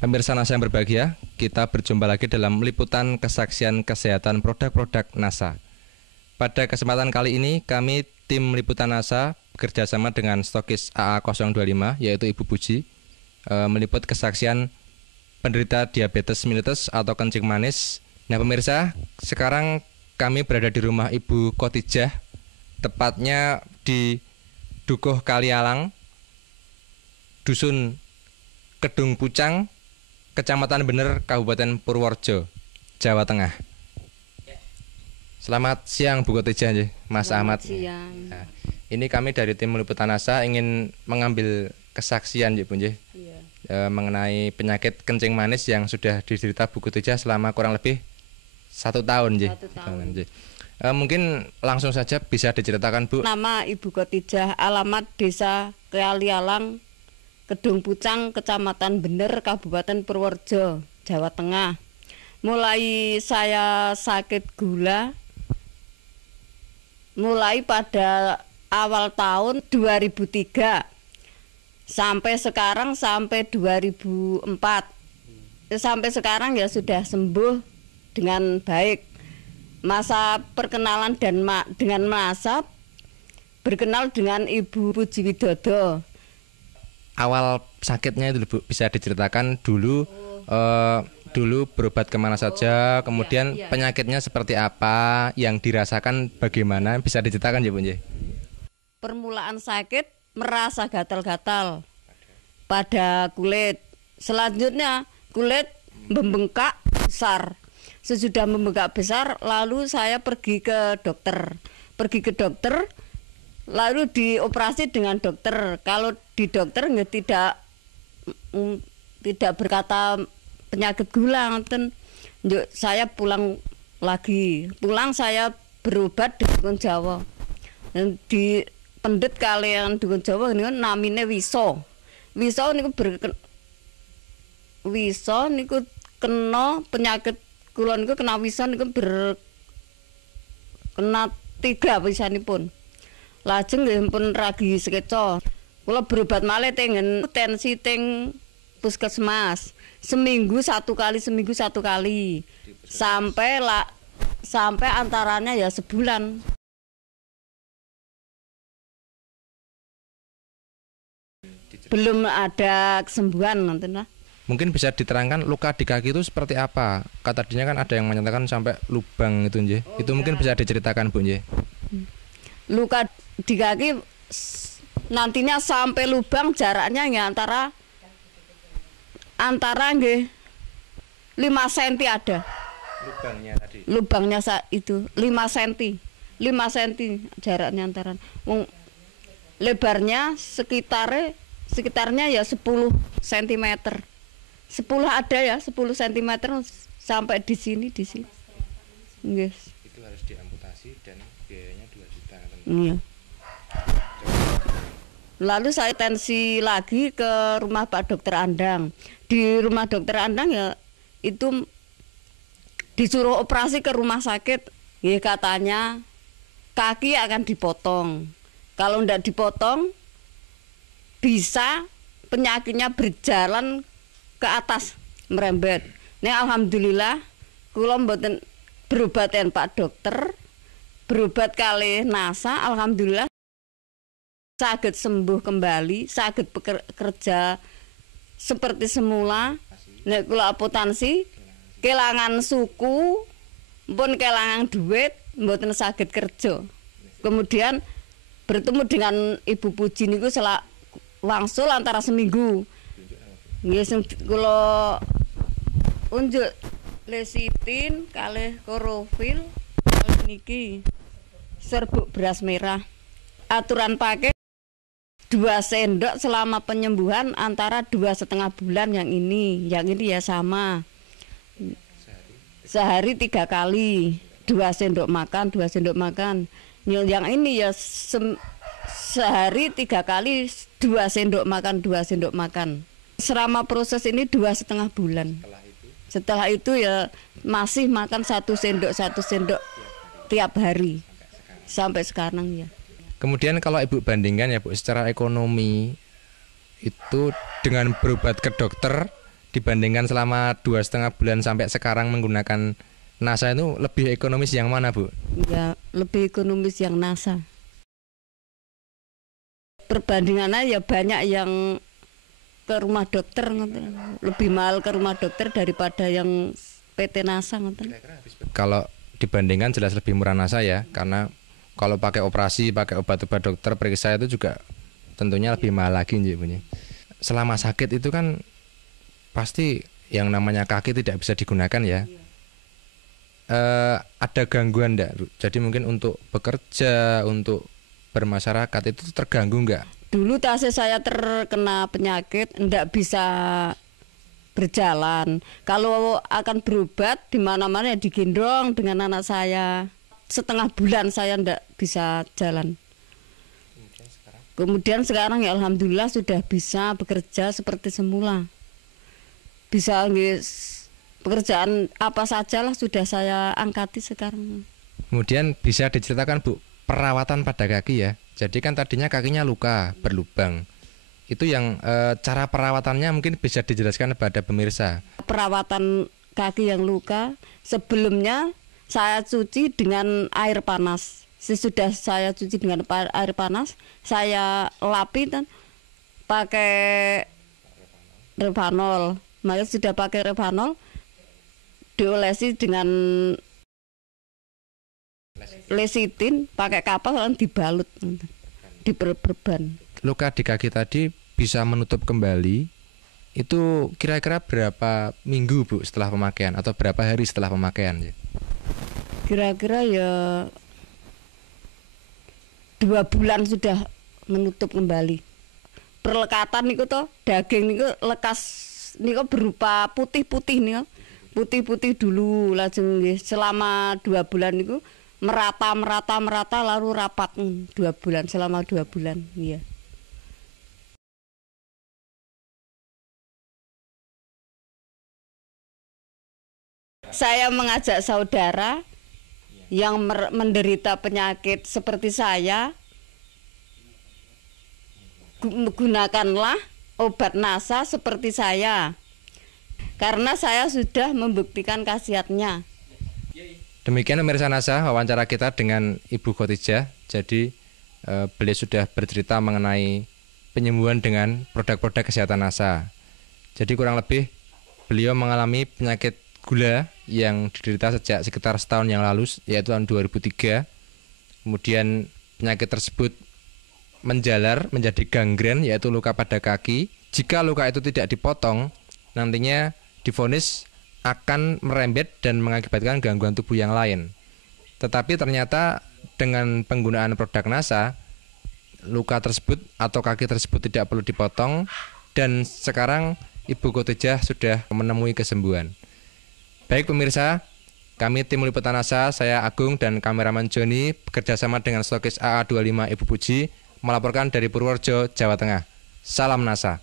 Pemirsa NASA yang berbahagia, kita berjumpa lagi dalam liputan kesaksian kesehatan produk-produk NASA. Pada kesempatan kali ini, kami tim liputan NASA bekerjasama dengan stokis AA025, yaitu Ibu Puji, meliput kesaksian penderita diabetes mellitus atau kencing manis. Nah pemirsa, sekarang kami berada di rumah Ibu Khotijah, tepatnya di Dukuh Kalialang, Dusun Kedung Pucang, Kecamatan Bener, Kabupaten Purworejo, Jawa Tengah. Selamat siang Bu Khotijah, Mas Ahmad. Siang. Nah, ini kami dari tim liputan NASA ingin mengambil kesaksian Bu, mengenai penyakit kencing manis yang sudah diderita Bu Khotijah selama kurang lebih 1 tahun. 1 tahun. Mungkin langsung saja bisa diceritakan Bu. Nama Ibu Khotijah, alamat Desa Kalialang, Kedung Pucang, Kecamatan Bener, Kabupaten Purworejo, Jawa Tengah. Mulai saya sakit gula mulai pada awal tahun 2003 sampai sekarang, sampai 2004. Sampai sekarang ya sudah sembuh dengan baik. Masa perkenalan dan dengan masa berkenal dengan Ibu Puji Widodo. Awal sakitnya itu Bu, bisa diceritakan dulu dulu berobat kemana saja, kemudian penyakitnya seperti apa, yang dirasakan bagaimana, bisa diceritakan Bu? Permulaan sakit merasa gatal-gatal pada kulit. Selanjutnya kulit membengkak besar. Sesudah membengkak besar, lalu saya pergi ke dokter. Lalu dioperasi dengan dokter. Kalau di dokter nggak tidak berkata penyakit gula, saya pulang lagi. Pulang saya berobat di Dukun Jawa. Dan di pendet kalian Dukun Jawa ini namanya Wiso. Wiso niku kena penyakit kula niku kena Wiso niku kena 3 pisanipun. Lajeng nggih pun ragi sekeca. Kula berobat malih tengen tensi teng puskesmas. Seminggu satu kali. Sampai antaranya ya sebulan. Belum ada kesembuhan nantinya. Mungkin bisa diterangkan luka di kaki itu seperti apa? Tadinya kan ada yang menyatakan sampai lubang itu, itu mungkin bisa diceritakan Bu, Luka di kaki nantinya sampai lubang jaraknya ya antara nggih 5 cm ada. Lubangnya tadi. Lubangnya itu 5 cm. 5 cm jaraknya antara. Lebarnya sekitarnya ya 10 cm. 10 ada ya, 10 cm sampai di sini. Nggih. Itu harus diamputasi dan biayanya 2 juta. Iya. Lalu saya tensi lagi ke rumah Pak Dokter Andang. Di rumah Dokter Andang ya itu disuruh operasi ke rumah sakit. Ya katanya kaki akan dipotong. Kalau tidak dipotong bisa penyakitnya berjalan ke atas merembet. Nah alhamdulillah kula mboten berobaten Pak Dokter, berobat kali NASA, alhamdulillah saged sembuh kembali, saged bekerja seperti semula. Nek kula apotansi kelangan suku, pun kelangan duit, mboten saged kerja. Kemudian bertemu dengan Ibu Puji niku wangsul antara seminggu. Nggih sing kula unjuk lesitin kalih klorofil niki serbuk beras merah. Aturan pakai 2 sendok selama penyembuhan antara 2,5 bulan yang ini ya sama. Sehari 3 kali, 2 sendok makan. Yang ini ya sehari 3 kali, 2 sendok makan. Selama proses ini 2,5 bulan. Setelah itu ya masih makan 1 sendok tiap hari sampai sekarang ya. Kemudian kalau Ibu bandingkan ya Bu, secara ekonomi itu dengan berobat ke dokter dibandingkan selama 2,5 bulan sampai sekarang menggunakan NASA itu lebih ekonomis yang mana, Bu? Ya, lebih ekonomis yang NASA. Perbandingannya ya banyak yang ke rumah dokter, ngoten. Lebih mahal ke rumah dokter daripada yang PT NASA, ngoten. Kalau dibandingkan jelas lebih murah NASA ya, karena kalau pakai operasi, pakai obat-obat dokter periksa itu juga tentunya lebih mahal lagi, Bu. Selama sakit itu kan pasti yang namanya kaki tidak bisa digunakan ya. Ada gangguan enggak? Jadi mungkin untuk bekerja, untuk bermasyarakat itu terganggu enggak? Dulu saya terkena penyakit, enggak bisa berjalan. Kalau akan berobat di mana-mana ya digendong dengan anak saya. Setengah bulan saya enggak bisa jalan. Kemudian sekarang ya alhamdulillah sudah bisa bekerja seperti semula. Bisa pekerjaan apa sajalah sudah saya angkati sekarang. Kemudian bisa diceritakan, Bu, perawatan pada kaki ya. Jadi kan tadinya kakinya luka, berlubang. Itu yang cara perawatannya mungkin bisa dijelaskan kepada pemirsa. Perawatan kaki yang luka, sebelumnya saya cuci dengan air panas. Sesudah saya cuci dengan air panas, saya lapi dan pakai Revanol. Maka sudah pakai Revanol, diolesi dengan lesitin, pakai kapas lalu dibalut, diperban. Luka di kaki tadi bisa menutup kembali. Itu kira-kira berapa minggu, Bu, setelah pemakaian atau berapa hari setelah pemakaian? Kira-kira ya 2 bulan sudah menutup kembali. Perlekatan niku toh, daging niku lekas niku berupa putih-putih niku. Putih-putih dulu lajeng selama 2 bulan niku merata lalu rapat 2 bulan, selama 2 bulan iya. Saya mengajak saudara yang menderita penyakit seperti saya, gunakanlah obat NASA seperti saya. Karena saya sudah membuktikan khasiatnya. Demikian pemirsa NASA, wawancara kita dengan Ibu Khotijah. Jadi beliau sudah bercerita mengenai penyembuhan dengan produk-produk kesehatan NASA. Jadi kurang lebih beliau mengalami penyakit gula yang diderita sejak sekitar setahun yang lalu, yaitu tahun 2003. Kemudian penyakit tersebut menjalar menjadi gangren, yaitu luka pada kaki. Jika luka itu tidak dipotong, nantinya divonis akan merembet dan mengakibatkan gangguan tubuh yang lain. Tetapi ternyata dengan penggunaan produk NASA, luka tersebut atau kaki tersebut tidak perlu dipotong, dan sekarang Ibu Khotijah sudah menemui kesembuhan. Baik pemirsa, kami tim liputan NASA, saya Agung dan kameraman Joni bekerjasama dengan stokis AA25 Ibu Puji melaporkan dari Purworejo, Jawa Tengah. Salam NASA.